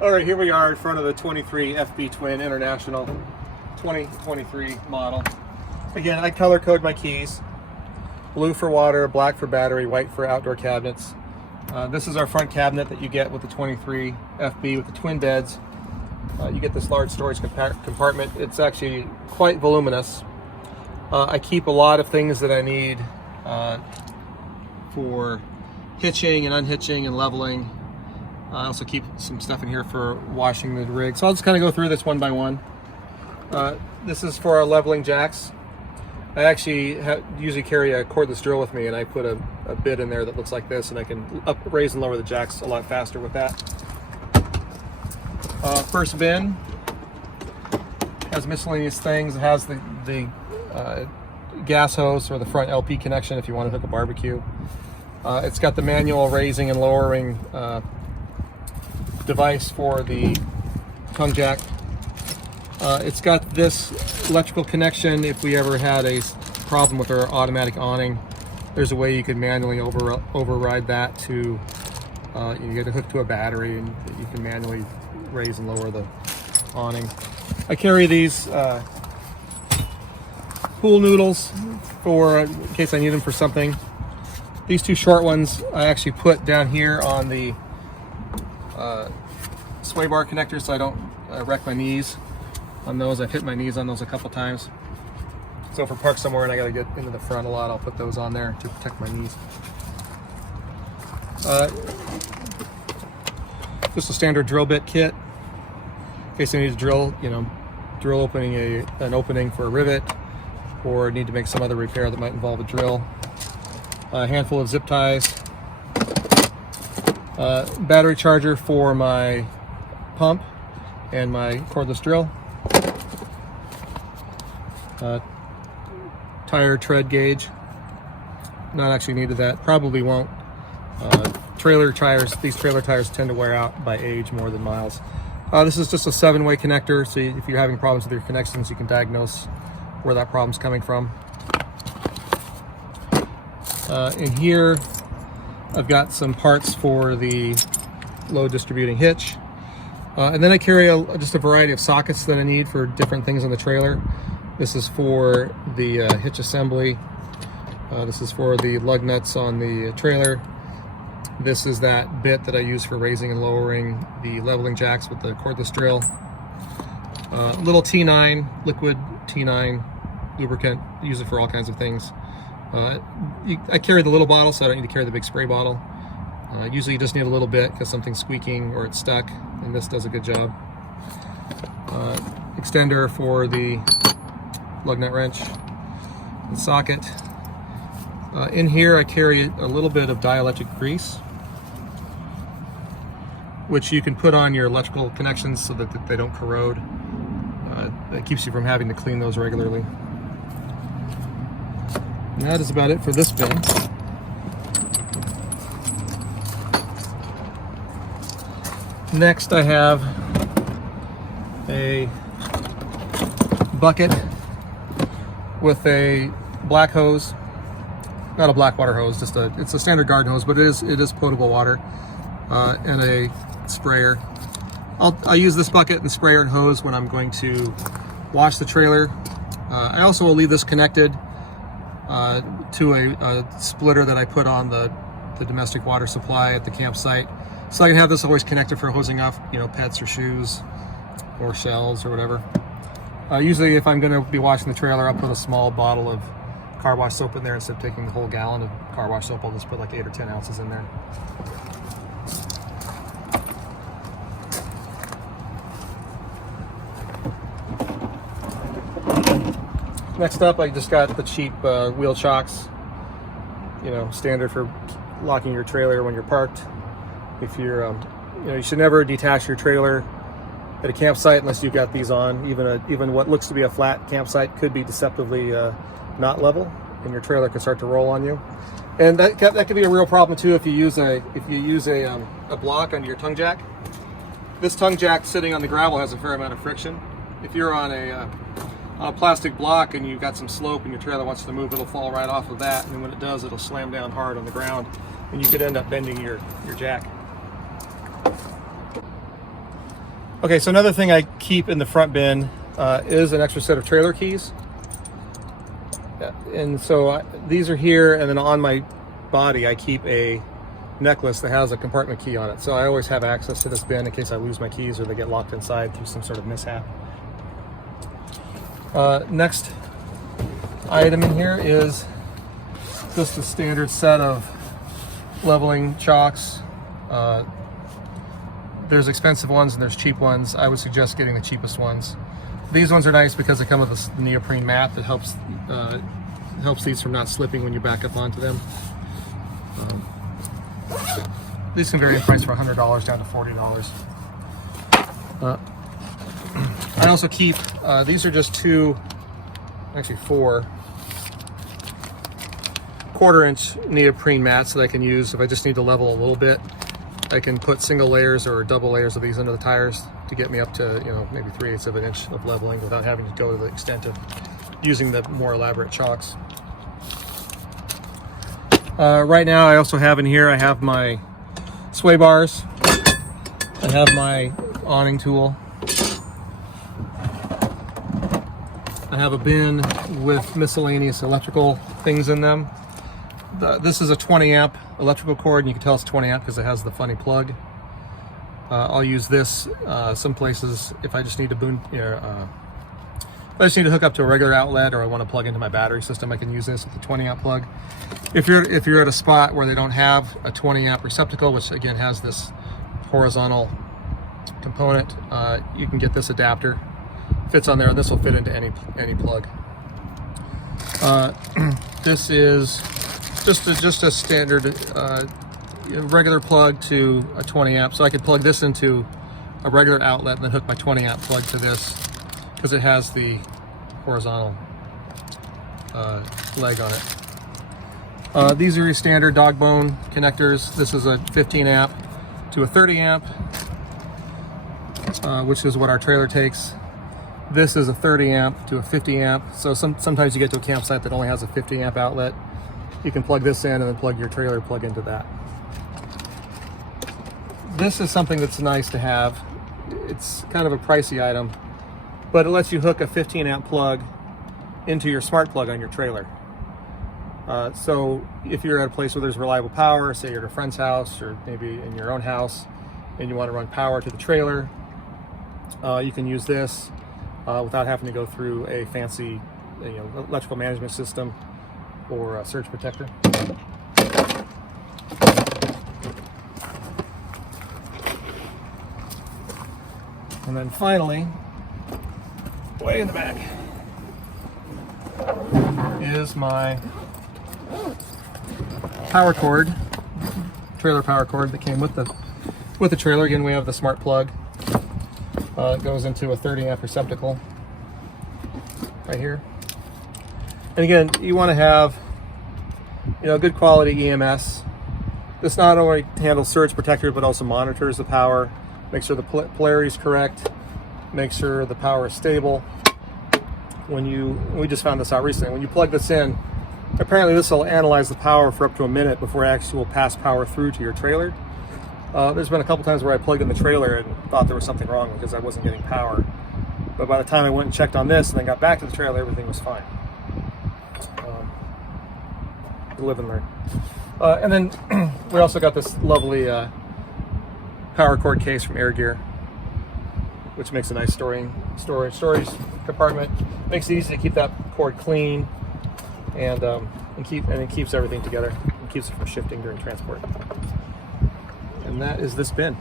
All right, here we are in front of the 23 FB Twin International 2023 model. Again, I color code my keys. Blue for water, black for battery, white for outdoor cabinets. This is our front cabinet that you get with the 23 FB with the twin beds. You get this large storage compartment. It's actually quite voluminous. I keep a lot of things that I need for hitching and unhitching and leveling. I also keep some stuff in here for washing the rig. So I'll just kind of go through this one by one. This is for our leveling jacks. I actually usually carry a cordless drill with me, and I put a bit in there that looks like this, and I can raise and lower the jacks a lot faster with that. First bin has miscellaneous things. It has the gas hose or the front LP connection if you want to hook a barbecue. It's got the manual raising and lowering device for the tongue jack. It's got this electrical connection if we ever had a problem with our automatic awning. There's a way you can manually override that to you get it hooked to a battery, and you can manually raise and lower the awning. I carry these pool noodles for in case I need them for something. These two short ones I actually put down here on the sway bar connector so I don't wreck my knees on those. I've hit my knees on those a couple times. So if we're parked somewhere and I gotta get into the front a lot, I'll put those on there to protect my knees. Just a standard drill bit kit in case I need to drill, drill opening an opening for a rivet, or need to make some other repair that might involve a drill. A handful of zip ties. Battery charger for my pump and my cordless drill. Tire tread gauge. Not actually needed that. Probably won't. Trailer tires. These trailer tires tend to wear out by age more than miles. This is just a 7-way connector, so if you're having problems with your connections, you can diagnose where that problem's coming from. In here, I've got some parts for the load distributing hitch. And then I carry just a variety of sockets that I need for different things on the trailer. This is for the hitch assembly. This is for the lug nuts on the trailer. This is that bit that I use for raising and lowering the leveling jacks with the cordless drill. Little T9, liquid T9 lubricant. Use it for all kinds of things. I carry the little bottle, so I don't need to carry the big spray bottle. Usually you just need a little bit because something's squeaking or it's stuck, and this does a good job. Extender for the lug nut wrench and socket. In here I carry a little bit of dielectric grease, which you can put on your electrical connections so that they don't corrode. That keeps you from having to clean those regularly. And that is about it for this bin. Next I have a bucket with a black hose, not a black water hose, it's a standard garden hose, but it is potable water, and a sprayer. I use this bucket and sprayer and hose when I'm going to wash the trailer. I also will leave this connected to a splitter that I put on the domestic water supply at the campsite, so I can have this always connected for hosing off pets or shoes or shells or whatever. Usually if I'm going to be washing the trailer, I'll put a small bottle of car wash soap in there. Instead of taking the whole gallon of car wash soap, I'll just put like 8 or 10 ounces in there. Next up, I just got the cheap wheel chocks, standard for locking your trailer when you're parked. If you're, you should never detach your trailer at a campsite unless you've got these on. Even what looks to be a flat campsite could be deceptively not level, and your trailer can start to roll on you. And that could be a real problem too if you use a block under your tongue jack. This tongue jack sitting on the gravel has a fair amount of friction. If you're on a plastic block and you've got some slope and your trailer wants to move, it'll fall right off of that, and when it does, it'll slam down hard on the ground, and you could end up bending your jack. Okay, so another thing I keep in the front bin is an extra set of trailer keys. And so these are here, and then on my body I keep a necklace that has a compartment key on it. So I always have access to this bin in case I lose my keys or they get locked inside through some sort of mishap. Next item in here is just a standard set of leveling chocks. There's expensive ones and there's cheap ones. I would suggest getting the cheapest ones. These ones are nice because they come with this neoprene mat that helps these from not slipping when you back up onto them. These can vary in price from $100 down to $40. I also keep, these are just four 1/4-inch neoprene mats that I can use if I just need to level a little bit. I can put single layers or double layers of these under the tires to get me up to, maybe 3/8 of an inch of leveling without having to go to the extent of using the more elaborate chocks. Right now I also have in here, I have my sway bars. I have my awning tool. I have a bin with miscellaneous electrical things in them. This is a 20 amp electrical cord, and you can tell it's 20 amp because it has the funny plug. I'll use this some places if I just need to if I just need to hook up to a regular outlet, or I want to plug into my battery system, I can use this with a 20 amp plug. If you're at a spot where they don't have a 20 amp receptacle, which again has this horizontal component, you can get this adapter. Fits on there, and this will fit into any plug. This is just a standard regular plug to a 20 amp. So I could plug this into a regular outlet and then hook my 20 amp plug to this because it has the horizontal leg on it. These are your standard dog bone connectors. This is a 15 amp to a 30 amp, which is what our trailer takes. This is a 30 amp to a 50 amp. So sometimes you get to a campsite that only has a 50 amp outlet. You can plug this in and then plug your trailer plug into that. This is something that's nice to have. It's kind of a pricey item, but it lets you hook a 15 amp plug into your smart plug on your trailer. So if you're at a place where there's reliable power, say you're at a friend's house or maybe in your own house, and you want to run power to the trailer, you can use this without having to go through a fancy electrical management system or a surge protector. And then finally, way in the back, is my power cord, trailer power cord that came with the trailer. Again, we have the smart plug. It goes into a 30 amp receptacle right here. And again, you want to have good quality EMS. This not only handles surge protector but also monitors the power, makes sure the polarity is correct, makes sure the power is stable. We just found this out recently, when you plug this in, apparently this will analyze the power for up to a minute before it actually will pass power through to your trailer. There's been a couple times where I plugged in the trailer and thought there was something wrong because I wasn't getting power. But by the time I went and checked on this and then got back to the trailer, everything was fine. Live and learn. And then we also got this lovely power cord case from Air Gear, which makes a nice storage compartment. Makes it easy to keep that cord clean, and it keeps everything together and keeps it from shifting during transport. And that is this bin.